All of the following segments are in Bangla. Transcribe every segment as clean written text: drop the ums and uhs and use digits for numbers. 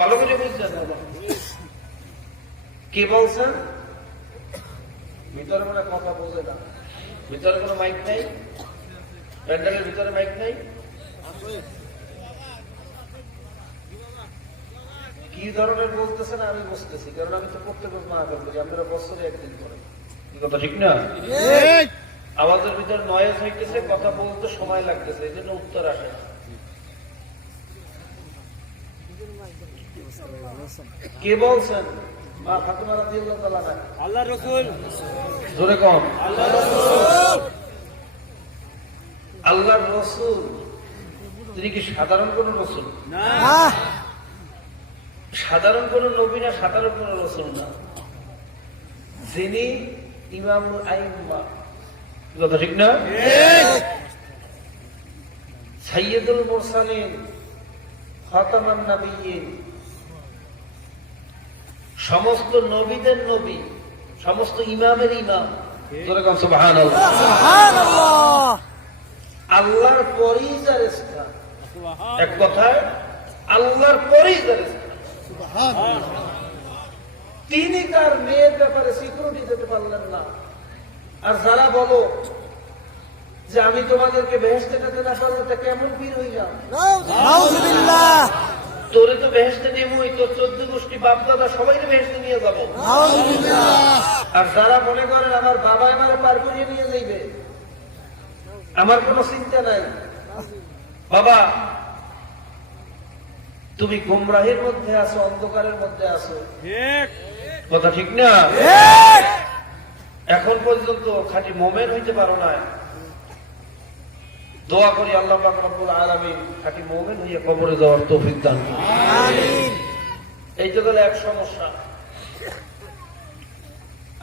ভালো করে বুঝছেন? কি বলছেন? ভিতরে মানে কথা বোঝে না। ভিতরে কোনো মাইক নাই, প্যান্ডেলের ভিতরে মাইক নাই। কি ধরনের বলতেছেন আমি বুঝতেছি, কারণ আমি তো প্রত্যেক মাহফিল করি, আপনারা বছরে একদিন করে। কথা ঠিক না? আওয়াজের ভিতরে নয়েজ হইতেছে, কথা বলতে সময় লাগতেছে, এই জন্য উত্তর আসে না। কে বলছেন? আল্লাহ রসুল। জোরে কম। আল্লাহর রসুল। তিনি কি সাধারণ কোন রসুল? সাধারণ কোন নবী না, সাধারণ কোন রসুল না। যিনি ইমামুল আইম্মা, কথা ঠিক না? সাইয়্যিদুল মুরসালিন, খাতামান নাবিয়্যিন, সমস্ত নবীদের নবী, সমস্ত ইমামের ইমাম। সুবহানাল্লাহ। সুবহানাল্লাহ। আল্লাহর পরেই যার স্থান, এক কথায় আল্লাহর পরেই যার স্থান। সুবহানাল্লাহ। তিনি তার মেয়ের ব্যাপারে সিকিউরিটি দিতে পারলেন না। আর যারা বলো যে আমি তোমাদেরকে বেহেশতে যেতে না পারলে তা কেমন পীর হইলাম? নাউযুবিল্লাহ। তোরে তো বেহেশতে নেমই, তোর 14 গোষ্ঠী বাপ দাদা সবাই বেহেশতে নিয়ে যাবো। আর যারা মনে করেন আমার বাবা আমারে পার করিয়ে নিয়ে যাইবে, আমার কোনো চিন্তা নাই। বাবা, তুমি গুমরাহির মধ্যে আছো, অন্ধকারের মধ্যে আছো, কথা ঠিক না? এখন পর্যন্ত খাঁটি মোমেন হইতে পারো না। দোয়া করি আল্লাহ পাক রব্বুল আলামিন খাঁটি মুমিন হয়ে কবরে যাওয়ার তৌফিক দান করুন। আমিন। এই তো গেল এক সমস্যা।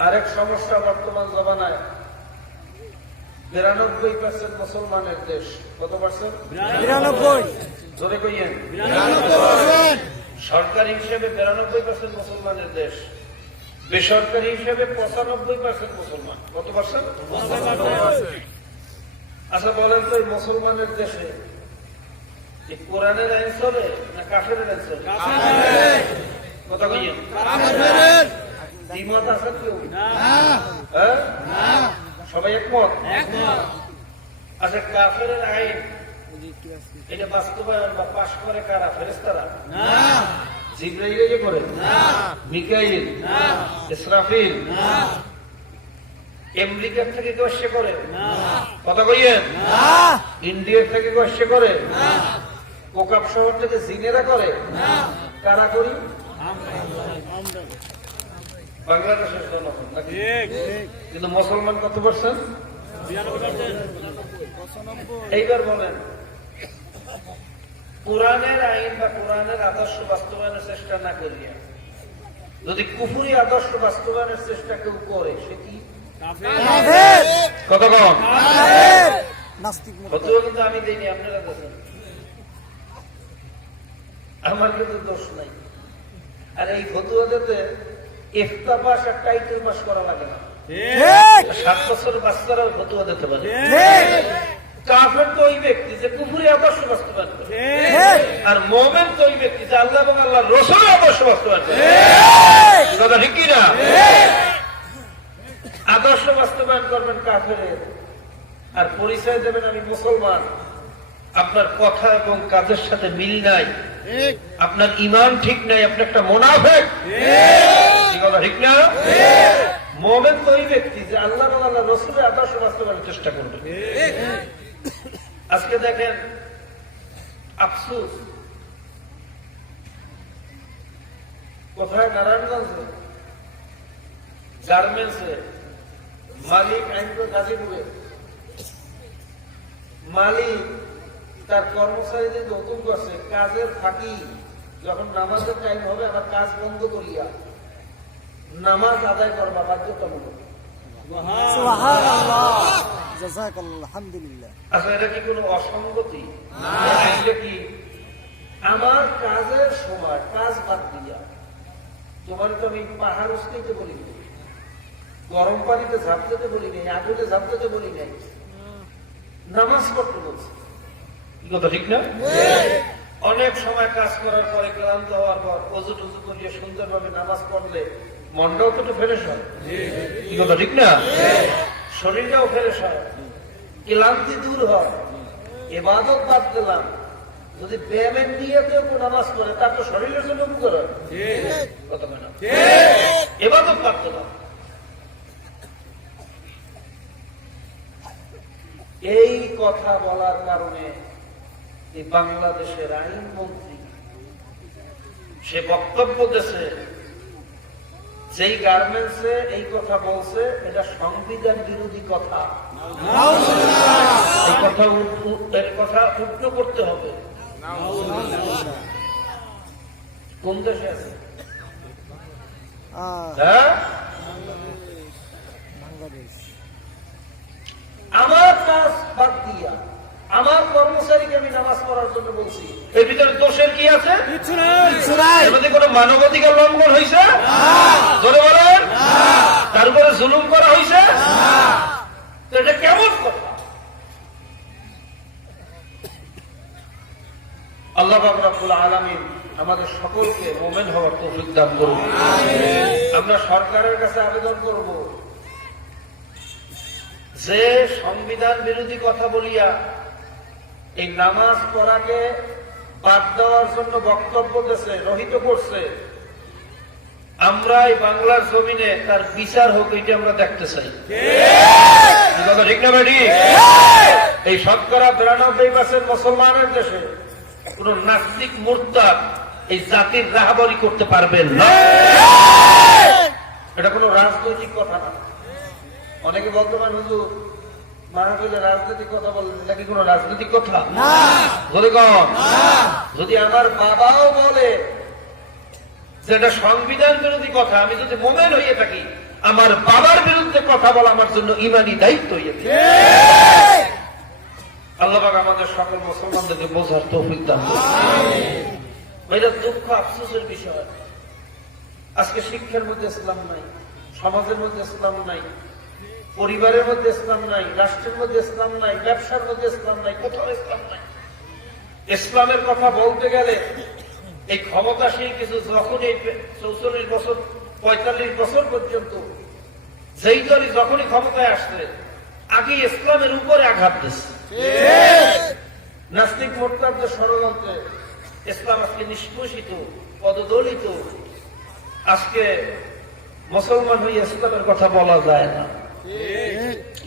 আরেক সমস্যা, বর্তমান জমানায় 92% মুসলমানের দেশ। কত পার্সেন্ট? 92। জোরে কইয়েন। 92%। সরকারি হিসেবে 92% মুসলমানের দেশ, বেসরকারি হিসেবে 95% মুসলমান। কত পার্সেন্ট? 95%। আচ্ছা বলেন তো, মুসলমানের দেশে কোরআনের আইন চলে না কাফেরের আইন চলে? কথা কইয়েন। দ্বিমত আছে কেউ? সবাই একমত? আচ্ছা, কাফেরের আইন এটা বাস্তবায়ন বা পাশ করে কারা? ফেরেশতারা? জিবরাইল করে? মিকাইল? ইসরাফিল? আমেরিকার থেকে কেউ আসছে করে? কথা কইয়েন। ইন্ডিয়ার থেকে কেউ আসছে করে? কোকাপ শহর থেকে জিনেরা করে? কারা করি? বাংলাদেশের জনগণ নাকি? কিন্তু মুসলমান কত পার্সেন্ট? 92%। এইবার বলেন, কোরআনের আইন বা কোরআনের আদর্শ বাস্তবায়নের চেষ্টা না করিয়া যদি কুফরি আদর্শ বাস্তবায়নের চেষ্টা কেউ করে, সে কি? কত কম? ফতুয়া কিন্তু আমি দিইনি, আপনারা দেন। আমার কিন্তু দোষ নাই। আর এই ফতুয়া দিতে ইফতা পাস আর টাইটেল পাস করা লাগে না। 7 বছরের বাচ্চারাও ফতুয়া দিতে পারে। কাফের তো ওই ব্যক্তি যে কুফরি আদর্শ বাস্তবায়ন করে, আর মুমিন তো ওই ব্যক্তি যে আল্লাহ এবং আল্লাহর রাসূলের আদর্শ বাস্তবায়ন করে। কথা ঠিক কি না? আদর্শ বাস্তবায়ন করবেন কাফেরের, আর পরিচয় দেবেন আমি মুসলমান। আপনার কথা এবং কাজের সাথে মিল নাই, আপনার ঈমান ঠিক নাই, আপনি একটা মুনাফিক। কথা ঠিক না? মুমিন তো ওই ব্যক্তি যে আল্লাহ এবং আল্লাহর রাসূলের আদর্শ বাস্তবায়নের চেষ্টা করবে। আজকে দেখেন আফসোস, কোথায়? নারায়ণগঞ্জে গার্মেন্টসে মালিক গাজীপুরে মালিক তার কর্মচারীদের নতুন করছে কাজের ফাঁকি, যখন নামাজের টাইম হবে আবার কাজ বন্ধ করিয়া নামাজ আদায় করবা বাধ্যতামূলক। আচ্ছা, এটা কি কোনো অসঙ্গতি? কি আমার কাজের সময় কাজ বাদ দিয়া তোমার তো আমি পাহাড় উস্কাইতে বলি নাই, গরম পানিতে ঝাঁপ দিতে বলি নাই, আগুনে ঝাঁপ দিতে বলি নাই, নামাজ পড়তে বলছি। কথা ঠিক না? অনেক সময় কাজ করার পরে ক্লান্ত হওয়ার পর অজু টুজু করিয়ে সুন্দরভাবে নামাজ পড়লে মনটাও তো ফ্রেশ হয়, কি কথা ঠিক না? শরীরটাও ফ্রেশ হয়, ক্লান্তি দূর হয়। ইবাদত বাদ দিলাম, যদি ব্যায়ামের নিয়তেও কেউ নামাজ পড়ে তার তো শরীরের জন্য উপকার হয়, কথা বলে না? ইবাদত বাদ দিলাম। এই কথা বলার কারণে এই বাংলাদেশের আইনমন্ত্রী সে বক্তব্য দিয়েছে, যেই গার্মেন্টসে এই কথা বলছে এটা সংবিধান বিরোধী কথা, এই কথা এর কথা উল্টো করতে হবে। কোন দেশে আছে? হ্যাঁ, আমার কাজ বাদ দিয়া আমার কর্মচারীকে আমি নামাজ পড়ার জন্য বলছি, এর ভিতরে দোষের কি আছে? এর মধ্যে কোন মানবাধিকার লঙ্ঘন হয়েছে? জোরে বলেন। তার উপরে জুলুম করা হয়েছে? তো এটা কেমন কথা? আল্লাহ পাক রব্বুল আলামিন আমাদের সকলকে মুমিন হওয়ার তৌফিক দান করুন। আমরা সরকারের কাছে আবেদন করব, যে সংবিধান বিরোধী কথা বলিয়া এই নামাজ পড়াকে বাদ দেওয়ার জন্য বক্তব্য দিয়েছে, রহিত করছে, আমরা এই বাংলার জমিনে তার বিচার হোক, এটা আমরা দেখতে চাই, ঠিক না ভাই? এই শতকরা 92% মুসলমানের দেশে কোন নাস্তিক মুরতাদ এই জাতির রাহবরি করতে পারবেন না। এটা কোন রাজনৈতিক কথা না। অনেকে বলতে পারেন হুজুর মাহফিলে রাজনৈতিক কথা বলেন, এটা কি কোন রাজনৈতিক কথা? যদি আমার বাবাও বলে যে এটা সংবিধান বিরোধী কথা, আমি যদি মুমিন হয়ে থাকি, আমার বাবার বিরুদ্ধে কথা বলা আমার জন্য ঈমানি দায়িত্ব হয়েছে। আল্লাহ পাক আমাদের সকল মুসলমানদেরকে বোঝার তৌফিক দান করুন। এটা দুঃখ আফসোসের বিষয়, আজকে শিক্ষার মধ্যে ইসলাম নাই, সমাজের মধ্যে ইসলাম নাই, পরিবারের মধ্যে ইসলাম নাই, রাষ্ট্রের মধ্যে ইসলাম নাই, ব্যবসার মধ্যে ইসলাম নাই, কোথাও ইসলাম নাই। ইসলামের কথা বলতে গেলে এই ক্ষমতাশীল কিছু যখন এই 44 বছর 45 বছর পর্যন্ত যেই দলই যখনই ক্ষমতায় আসছে আগে ইসলামের উপরে আঘাত দিচ্ছে। নাস্তিক মোরতাদদের ষড়যন্ত্রে ইসলাম আজকে নিষ্পোষিত, পদদলিত। আজকে মুসলমান হয়ে ইসলামের কথা বলা যায় না,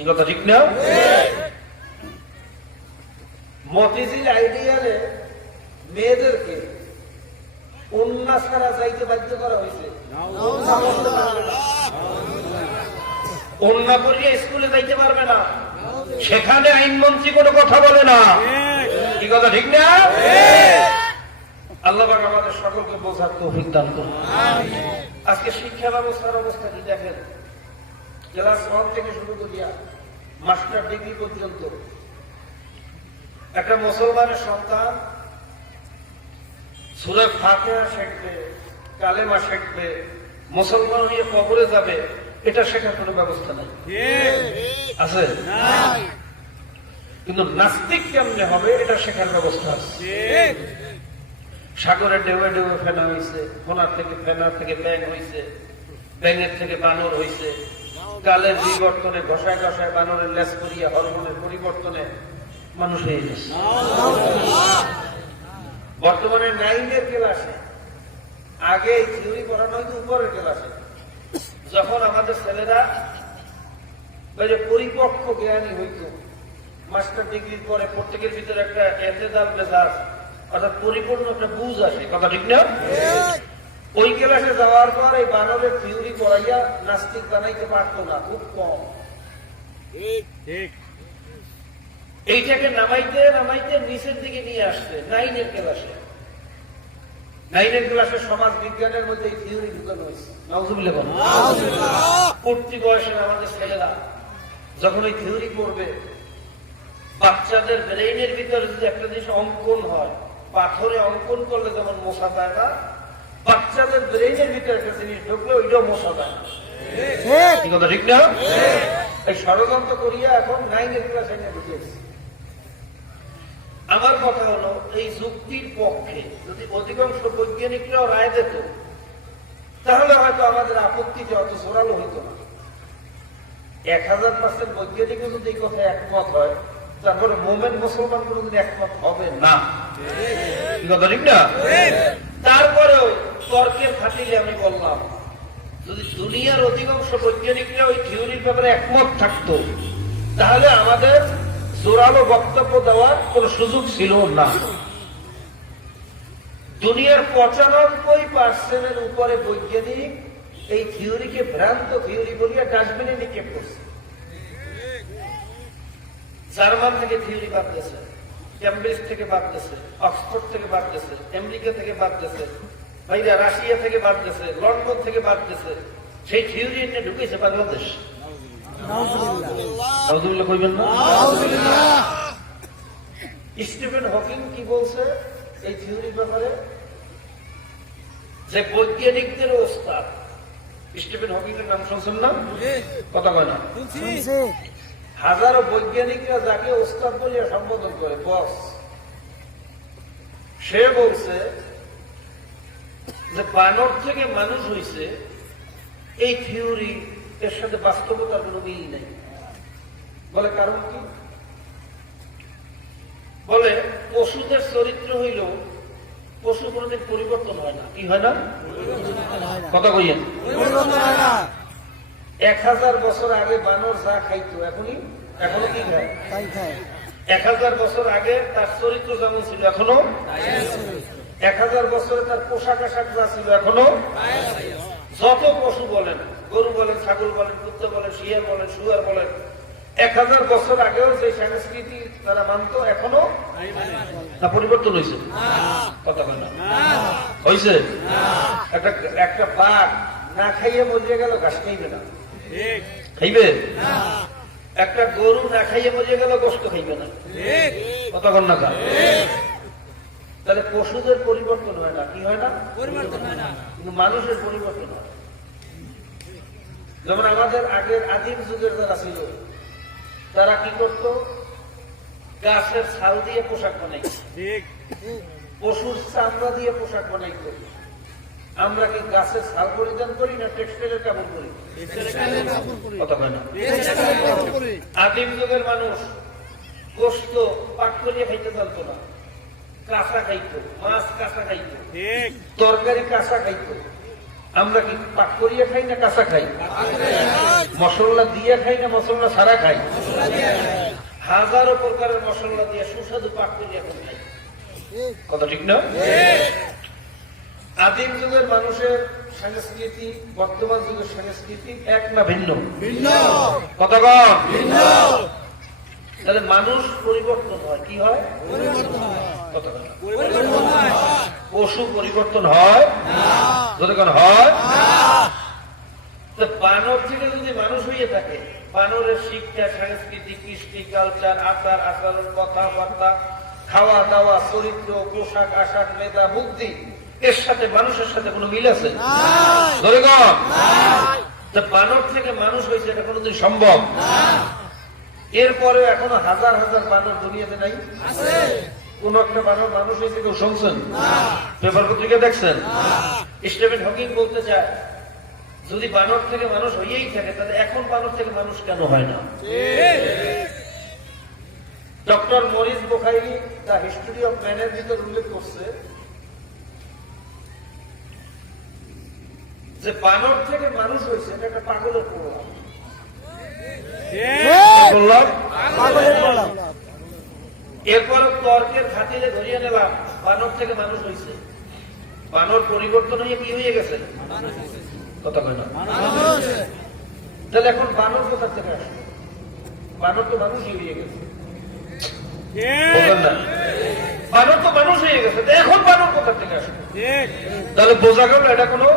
এই কথা ঠিক না? মতিঝিল আইডিয়ালে মেয়েদেরকে ওন্না ছাড়া যাইতে বাধ্য করা হয়েছে, ওন্না পরিয়ে স্কুলে যাইতে পারবে না, সেখানে আইনমন্ত্রী কোনো কথা বলে না, এই কথা ঠিক না? আল্লাহ পাক আমাদের সকলকে বোঝার তৌফিক দান করুন। আজকে শিক্ষা ব্যবস্থার অবস্থা কি দেখেন, ক্লাস 1 থেকে শুরু করিয়া মাস্টার ডিগ্রি পর্যন্ত একটা মুসলমানের সন্তান সূরা ফাতিহা শিখবে, কালেমা শিখবে, মুসলমান হয়ে কবরে যাবে, এটা শেখার কোনো ব্যবস্থা নাই, আছে? কিন্তু নাস্তিক কেমনে হবে এটা শেখার ব্যবস্থা আছে। সাগরে ঢেউয়ে ঢেউয়ে ফেনা হয়েছে, ফোনার থেকে ফেনার থেকে ব্যাং হয়েছে, ব্যাঙের থেকে বানর হয়েছে, কালের বিবর্তনে ঘষায় ঘষায় বানরের লেজ করিয়া হরমোনের পরিবর্তনে মানুষ হয়ে গেছে। বর্তমানে 9-এর ক্লাসে, আগে এই থিওরি পড়ানো হয়তো উপরের ক্লাসে, যখন আমাদের ছেলেরা পরিপক্ক জ্ঞানী হইত, মাস্টার ডিগ্রির পরে প্রত্যেকের ভিতরে একটা এতেদাল মেজাজ, অর্থাৎ পরিপূর্ণ একটা বুঝ আসে, কথা ঠিক না? ওই ক্লাসে যাওয়ার পর এই বানরের থিওরি পড়াইয়া নাস্তিক বানাইতে পারত না, খুব কম। এইটাকে নামাইতে নামাইতে নিচের দিকে নিয়ে আসছে 9-এর ক্লাসে। 9-এর ক্লাসে সমাজ বিজ্ঞানের মধ্যে এই থিওরি ঢুকানো হয়েছে। নাউজুবিল্লাহ বলেন। পূর্তি বয়সের আমাদের ছেলেরা যখন এই থিওরি পড়বে, বাচ্চাদের ব্রেইনের ভিতরে যদি একটা জিনিস অঙ্কন হয়, পাথরে অঙ্কন করলে যেমন মশা যায় না, বাচ্চাদের ব্রেইনের ভিতরে একটা জিনিস ঢুকলে ওইটাও মশা যায় না, কথা ঠিক না? এই ষড়যন্ত্র করিয়া এখন 9-এর ক্লাসে নিয়ে ঢুকিয়েছে। আমার কথা হলো এই যুক্তির পক্ষে যদি অধিকাংশ বৈজ্ঞানিকরাও রায় দিত তাহলে হয়তো আমাদের আপত্তিতে অত জোরালো হইত না। 1000% বৈজ্ঞানিক যদি এই কথা একমত হয়, তারপরে মোমেন মুসলমান কোনদিন একমত হবে না। কথা ঠিক না? তারপরেও তর্কের খাতিরে আমি বললাম, যদি দুনিয়ার অধিকাংশ বৈজ্ঞানিকরা ওই থিওরির ব্যাপারে একমত থাকতো তাহলে আমাদের জোরালো বক্তব্য দেওয়ার কোন সুযোগ ছিল না। দুনিয়ার 95% উপরে বৈজ্ঞানিক এই থিওরিকে ভ্রান্ত থিওরি বলিয়া ডাস্টবিনে নিক্ষেপ করছে। জার্মান থেকে থিওরি বাদ দিয়েছে, ক্যামব্রিজ থেকে বাদ দিয়েছে, অক্সফোর্ড থেকে বাদ দিয়েছে, আমেরিকা থেকে বাদ দিয়েছে, ভাইরা রাশিয়া থেকে বাদ দিয়েছে, লন্ডন থেকে বাদ দিয়েছে। সেই থিওরি এনে ঢুকেছে বাংলাদেশ। কইবেন না? স্টিফেন হকিং কি বলছে এই থিওরির ব্যাপারে? যে বৈজ্ঞানিকদের ওস্তাদ স্টিফেন হকিং এর নাম শুনছেন না? কথা কয় না? হাজারো বৈজ্ঞানিকরা যাকে ওস্তাদ বলিয়া সম্বোধন করে, বস, সে বলছে যে বানর থেকে মানুষ হইছে, এই থিওরি এর সাথে বাস্তবতার কোন মিল নেই। বলে কারণ কি? বলে পশুদের চরিত্র হইল পশু কোনদিন পরিবর্তন হয় না। কি হয় না? কথা কইয়েন। 1000 বছর আগে বানর যা খাইতো এখনো কি খায়? 1000 বছর আগে তার চরিত্র যেমন ছিল এখনো, 1000 বছরে তার পোশাক আশাক যা ছিল এখনো। যত পশু বলেন, গরু বলেন, ছাগল বলেন, কুত্তা বলেন, শিয়াল বলেন, শুয়ার বলেন, 1000 বছর আগেও যে সংস্কৃতি তারা মানত এখনো তা পরিবর্তন হয়েছে। কথা বলেন হয়েছে? একটা বাঘ না খাইয়ে মরিয়ে গেল, ঘাস খাইবে না, খাইবে? একটা গরু না খাইয়ে মরিয়ে গেল, গোশত খাইবে না। কথা বল না? তাহলে পশুদের পরিবর্তন হয় না। কি হয় না? পরিবর্তন হয় না। কিন্তু মানুষের পরিবর্তন হয়। যেমন আমাদের আগের আদিম যুগের যারা ছিল তারা কি করত? গাছের ছাল দিয়ে পোশাক বানাইত, পশুর চামড়া দিয়ে পোশাক বানাইত। আমরা কি গাছের ছাল পরিধান করি না টেক্সটাইলের কাপড় করি? কথা হয় না? আদিম যুগের মানুষ গোশত পাক করিয়ে খাইতে জানতো না, কাঁচা খাইতো, মাছ কাঁচা খাইতো, তরকারি কাঁচা খাইতো। আমরা কি পাক করিয়া খাই না কাঁচা খাই? মশলা দিয়ে খাই না মশলা ছাড়া খাই? হাজারো প্রকারের মশলা দিয়ে সুস্বাদু পাক করিয়া খাই। কথা ঠিক না? আদিম যুগের মানুষের সংস্কৃতি বর্তমান যুগের সংস্কৃতি এক না ভিন্ন? কথা কম? তাহলে মানুষ পরিবর্তন হয়। কি হয়? পশু পরিবর্তন হয়? যতক্ষণ হয়, বানর থেকে যদি মানুষ হইয়ে থাকে, বানরের শিক্ষা, সংস্কৃতি, কৃষ্টি, কালচার, আচার আচরণ, কথাবার্তা, খাওয়া দাওয়া, চরিত্র, পোশাক আশাক, মেধা, বুদ্ধি, এর সাথে মানুষের সাথে কোনো মিল আছে? বানর থেকে মানুষ হয়েছে, এটা কোনোদিন সম্ভব? এরপরে এখনো হাজার হাজার বানর দুনিয়াতে নাই? কোন একটা বানর মানুষ হয়েছে কেউ শুনছেন? পেপার পত্রিকা দেখছেন? স্টিফেন হকিং বলতে চায়, যদি বানর থেকে মানুষ হইয়েই থাকে তাহলে এখন বানর থেকে মানুষ কেন হয় না? Doctor Morris Bukhari the history of ম্যানের ভিতর উল্লেখ করছে যে বানর থেকে মানুষ হয়েছে, এটা একটা পাগলের প্রোগ্রাম। এরপর তর্কের খাতিরে ধরিয়ে নিলাম বানর থেকে মানুষ হয়েছে। বানর পরিবর্তন হয়ে কি হয়ে গেছে? কথা কয় না? তাহলে এখন বানর কোথা থেকে আসবে? বানর তো মানুষই হয়ে গেছে। বানর তো মানুষ হয়ে গেছে, এখন বানর কোথা থেকে আসবে? তাহলে বোঝা গেল এটা কোনো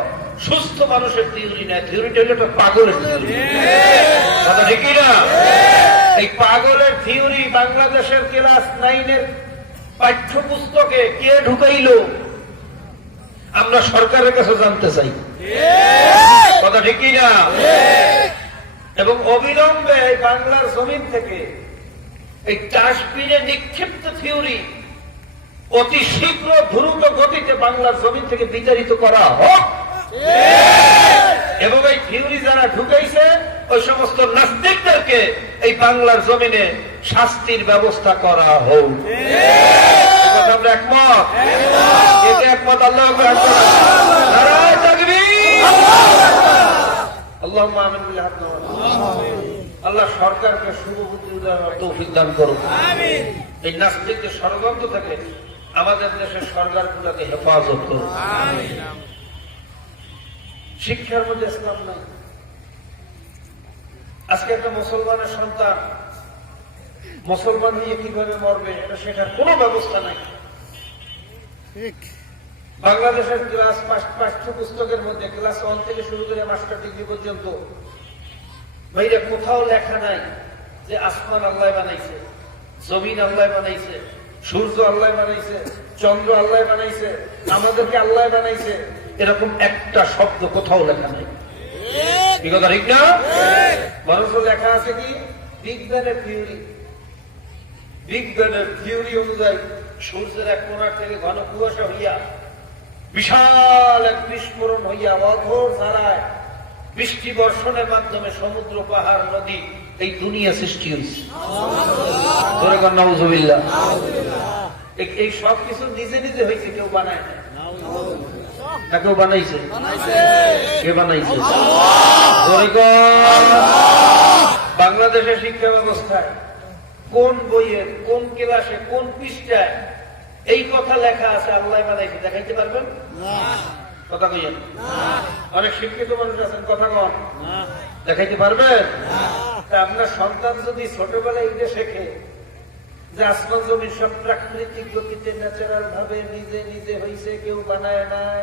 সুস্থ মানুষের থিওরি না, থিওরিটা হলো একটা পাগলের থিওরি। কথা ঠিকই না? এই পাগলের থিওরি বাংলাদেশের ক্লাস 9-এর পাঠ্যপুস্তকে কে ঢুকাইলো আমরা সরকারের কাছে জানতে চাই। কথা ঠিকই না? এবং অবিলম্বে বাংলার জমিন থেকে এই ডাস্টবিনে নিক্ষিপ্ত থিওরি অতি শীঘ্র দ্রুত গতিতে বাংলার জমিন থেকে বিতাড়িত করা হোক এবং এই থিওরি যারা ঢুকাইছে ওই সমস্ত নাস্তিকদেরকে এই বাংলার জমিনে শাস্তির ব্যবস্থা করা হোক। আমরা একমত, এতে একমত। আল্লাহ নারায়ে তাকবীর, আল্লাহুম্মা আমিন বিল হক। আল্লাহ সরকারকে শুভবুদ্ধি উদয়ের তৌফিক দান করুন। এই নাস্তিকদের ষড়যন্ত্র থেকে আমাদের দেশের সরকারগুলোকে হেফাজত করুন। শিক্ষার মধ্যে ইসলাম নাই। আজকে একটা মুসলমানের সন্তান মুসলমান হয়ে কিভাবে মরবে এটা শেখার কোন ব্যবস্থা নাই। বাংলাদেশের ক্লাস পাঠ্য পুস্তকের মধ্যে ক্লাস 1 থেকে শুরু করে মাস্টার ডিগ্রি পর্যন্ত বাইরে কোথাও লেখা নাই যে আসমান আল্লাহ বানাইছে, জমিন আল্লাহ বানাইছে, সূর্য আল্লাহ বানাইছে, চন্দ্র আল্লাহ বানাইছে, আমাদেরকে আল্লাহ বানাইছে, এরকম একটা শব্দ কোথাও লেখা নাই। কি কথা ঠিক না? মানুষ লেখা আছে কি বিজ্ঞানের থিওরি। বিজ্ঞানের থিওরি অনুযায়ী সূর্যের এক কোণার থেকে ঘন কুয়াশা হইয়া বিশাল এক বিস্ফোরণ হইয়া অঘোর ধারায় বৃষ্টি বর্ষণের মাধ্যমে সমুদ্র, পাহাড়, নদী, এই দুনিয়া সৃষ্টি হয়েছে। নাউযুবিল্লাহ। এই সব কিছু নিজে নিজে হয়েছে, কেউ বানায় না। কেউ বানাইছে? কে বানাইছে? বাংলাদেশের শিক্ষা ব্যবস্থায় কোন বইয়ের কোন ক্লাসে কোন পৃষ্ঠায় এই কথা লেখা আছে আল্লাহ বানাইছে? দেখাইতে পারবেন? কথা কইেন। অনেক শিক্ষিত মানুষ আছেন, কথা কন, দেখাইতে পারবেন? তা আপনার সন্তান যদি ছোটবেলায় এটা শেখে যে আসমান জমিন সব প্রাকৃতিক গতিতে ন্যাচারাল ভাবে নিজে নিজে হয়েছে, কেউ বানায় নাই,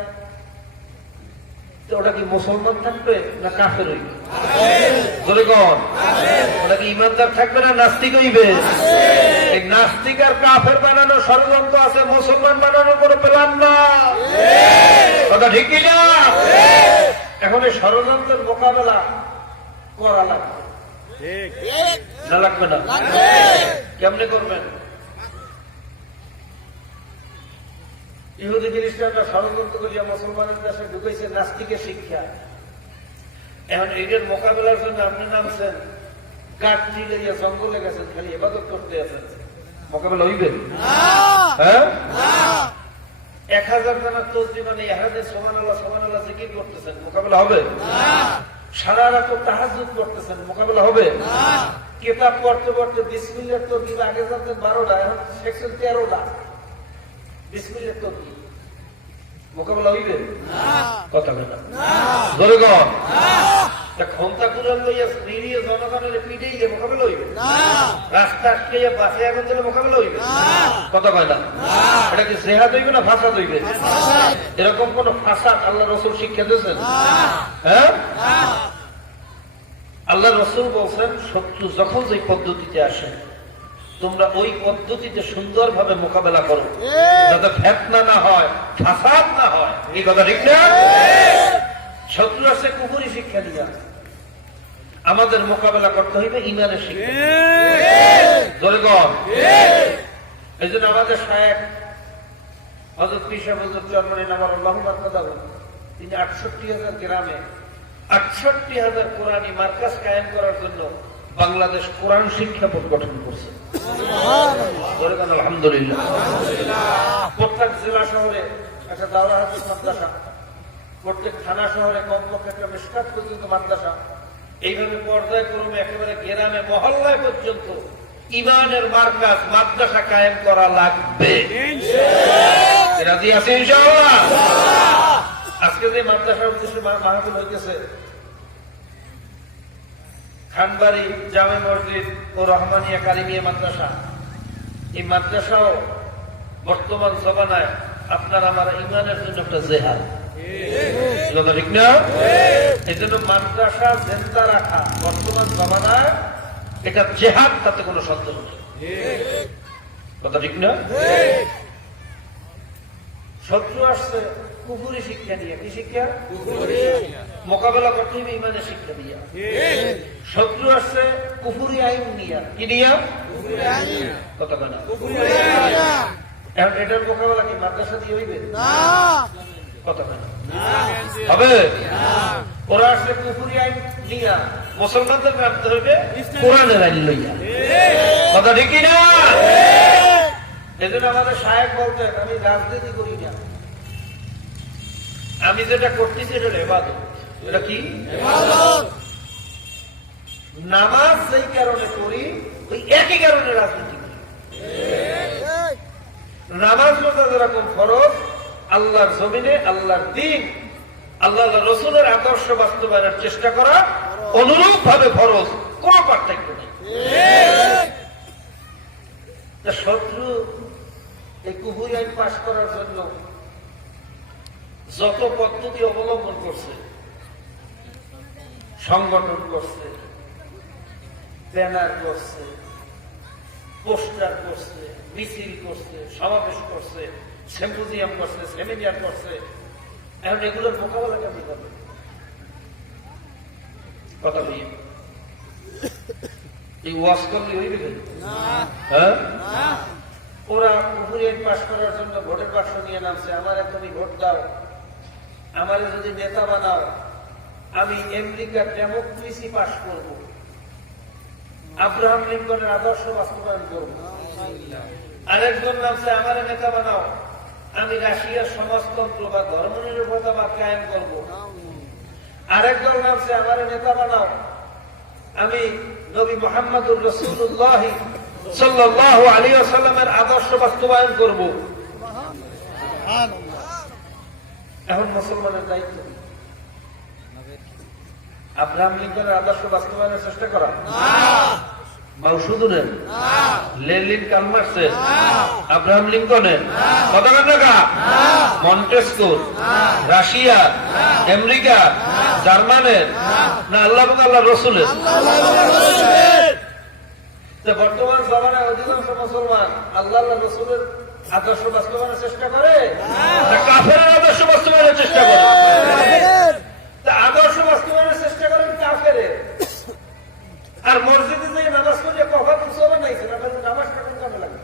তো ওটা কি মুসলমান থাকবে না কাফের হইবে? বলে কন, ওটা কি ইমানদার থাকবে না নাস্তিক হইবে? এই নাস্তিক আর কাফের বানানোর ষড়যন্ত্র আছে, মুসলমান বানানোর কোনো প্ল্যান না। কথা ঠিক না? এখন এই ষড়যন্ত্রের মোকাবেলা করা লাগবে না লাগবে না? কেমনে করবেন? ইহুদি খ্রিস্টানরা ষড়যন্ত্র করিয়া মুসলমানের দেশে ঢুকেছে নাস্তিকের শিক্ষা। এখন এটার মোকাবেলার জন্য আপনি নামছেন কাঠটি লইয়া জঙ্গলে গেছেন, খালি ইবাদত করতে আছেন, মোকাবেলা হইবে? হ্যাঁ, 1000 জনের তসবিহ নিয়ে ইহাদের সুবহানাল্লাহ সুবহানাল্লাহ জিকির করতেছেন, মোকাবেলা হবে? সারা রাত তাহাজ্জুদ করতেছেন, মোকাবেলা হবে? কিতাব পড়তে পড়তে বিসমিল্লাহ তসবিহ আগে জানতেন 12টা, এখন শিখছেন 13টা। বিসমিল্লাহ তসবিহ মোকাবেলা হইবে? কথা বলে ধরে গন ক্ষমতা কুলার লইয়া নিরীহ জনগণের পিঠেই যে মোকাবেলা হইবে? রাস্তা আটকে বাসে এখন চলে মোকাবেলা হইবে? কথা কয় না। এটা কি জেহাদ হইবে না ফাসাদ হইবে? এরকম কোন ফাসাদ আল্লাহ রসুল শিক্ষা দিয়েছেন? হ্যাঁ, আল্লাহ রসুল বলছেন শত্রু যখন যে পদ্ধতিতে আসে তোমরা ওই পদ্ধতিতে সুন্দরভাবে মোকাবেলা করো, যাতে ফিতনা না হয়, ফাসাদ না হয়। এই কথা ঠিক না? শত্রু আছে কুফরি শিক্ষা দিয়া, আমাদের মোকাবেলা করতে হইবে ইমানের শিক্ষা। ধরে গন, এই জন্য আমাদের শায়েখ হযরত পীর সাহেব হযরত চরমনে নামার আল্লাহু আকবার, তিনি ৬৮,০০০ গ্রামে ৬৮,০০০ কোরআনী মার্কাজ কায়েম করার জন্য বাংলাদেশ কোরআন শিক্ষা বোর্ড গঠন করছে। আলহামদুলিল্লাহ। প্রত্যেক জেলা শহরে একটা দাওরা হাদিস মাদ্রাসা, প্রত্যেক থানা শহরে কমপক্ষে একটা মিশকাত পর্যন্ত মাদ্রাসা, এইভাবে পর্যায় ক্রমে একেবারে গ্রামে মহল্লায় পর্যন্ত ইমানের মার্কাজ মাদ্রাসা কায়েম করা লাগবে। রাজি আছে ইনশাআল্লাহ? আজকে যে মাদ্রাসার উদ্দেশ্যে মাহফিল হইতেছে, খানবাড়ি জামে মসজিদ ও রহমানিয়া কারিমিয়া মাদ্রাসা, এই মাদ্রাসাও বর্তমান জমানায় আপনার আমার ইমানের জন্য একটা জেহাদ। ঠিক না? এই জন্য মাদ্রাসা জিন্দা রাখা বর্তমান জমানায় এটা জেহাদ, তাতে কোনো সন্দেহ নেই। কথা ঠিক না? শত্রু আসছে কুফরি শিক্ষা নিয়ে। কি শিক্ষা? মোকাবেলা করতে হবে ইমানের শিক্ষা দিয়া। শত্রু আসছে কুফরি আইন নিয়া। কি নিয়া? কথা বলে এখন এটার মোকাবেলা কি মাদ্রাসা দিয়ে হইবে? কথা বলে হবে? ওরা আসলে কুফুরি আইন নিয়া মুসলমানদের মানতে হইবে কোরআনের আইন লইয়া। কথা ঠিকই না? এজন্য আমাদের সাহেব বলতেন, আমি রাজনীতি করি না, আমি যেটা করতেছি এটা ইবাদত। এটা কি? নামাজ যেই কারণে করি ওই একই কারণে রাজনীতি করি। নামাজ রোজা যেরকম ফরজ, আল্লাহর জমিনে আল্লাহর দ্বীন, আল্লাহ রসুলের আদর্শ বাস্তবায়নের চেষ্টা করা অনুরূপ ভাবে ফরজ, কোন পার্থক্য নেই। শত্রু এই কুফুরি আইন পাশ করার জন্য যত পদ্ধতি অবলম্বন করছে, সংগঠন করছে, ব্যানার করছে, পোস্টার করছে, মিছিল করছে, সমাবেশ করছে, সিম্পোজিয়াম করছে, সেমিনার করছে, এখন এগুলোর মোকাবেলা কেমন হবে? কথা বলি এই ওয়াজ করলে হইবে না? হ্যাঁ, ওরা কুফুরি আইন পাশ করার জন্য ভোটের বাক্স নিয়ে নামছে, আমারে তুমি ভোট দাও, আমারে যদি নেতা বানাও, আমি আমেরিকার ডেমোক্রেসি পাশ করব, আব্রাহাম লিঙ্কনের আদর্শ বাস্তবায়ন করব। আরেকজন নামছে, আমারে নেতা বানাও, আমি রাশিয়ার সমাজতন্ত্র বা ধর্মনিরপেক্ষতা কায়েম করব। আরেকজন নামছে, আমারে নেতা বানাও, আমি নবী মুহাম্মদুর রাসূলুল্লাহ সাল্লাল্লাহু আলাইহি ওয়াসাল্লামের আদর্শ বাস্তবায়ন করব। এখন মুসলমানের দায়িত্ব আব্রাহাম লিঙ্কনের আদর্শ বাস্তবায়নের চেষ্টা করা? মাউসুদুনের, লেনিন, কার্ল মার্কসের, আব্রাহাম লিঙ্কনের, কতটা মন্টেস্কোর, রাশিয়া, আমেরিকা, জার্মানের, না আল্লাহ আল্লাহ রসুলের? বর্তমান জমানায় অধিকাংশ মুসলমান আল্লাহ রসুলের আদর্শ বাস্তবায়নের চেষ্টা করে না কাফেরের আদর্শ বাস্তবায়নের চেষ্টা করে? আদর্শ বাস্তবায়নের চেষ্টা করেন কাফেরের। আর মসজিদে যে নামাজ পড়লে কখন মুসলমান নাইছে না, নামাজটা কোন কামে লাগে?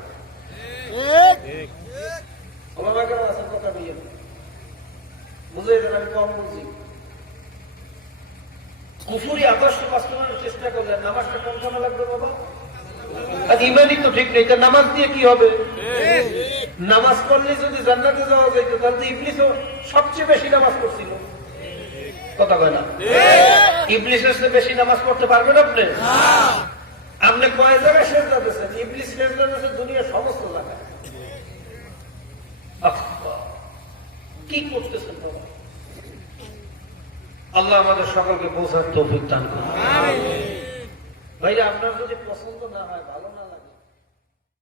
কথা বলিয়ে বুঝে দেন, আমি কম বুঝি। কুফুরি আদর্শ বাস্তবায়নের চেষ্টা করলে নামাজটা কোন কামে লাগবে বাবা? আর ইমানই তো ঠিক নেই, নামাজ দিয়ে কি হবে? নামাজ পড়লে যদি জান্নাতে যাওয়া যাইতো তাহলে তো ইবলিসও সবচেয়ে বেশি নামাজ পড়ছিল। কথা কয় না? ইবলিসের চেয়ে বেশি নামাজ পড়তে পারবেন আপনি? আপনি কয় জায়গায় সেজদা দিয়েছেন? ইবলিস সেজদা দিয়েছে দুনিয়ার সমস্ত জায়গায়। কি করতেছেন বাবা? আল্লাহ আমাদের সকলকে বোঝার তৌফিক দান করুন। ভাইরা, আপনার যদি পছন্দ না হয়, ভালো না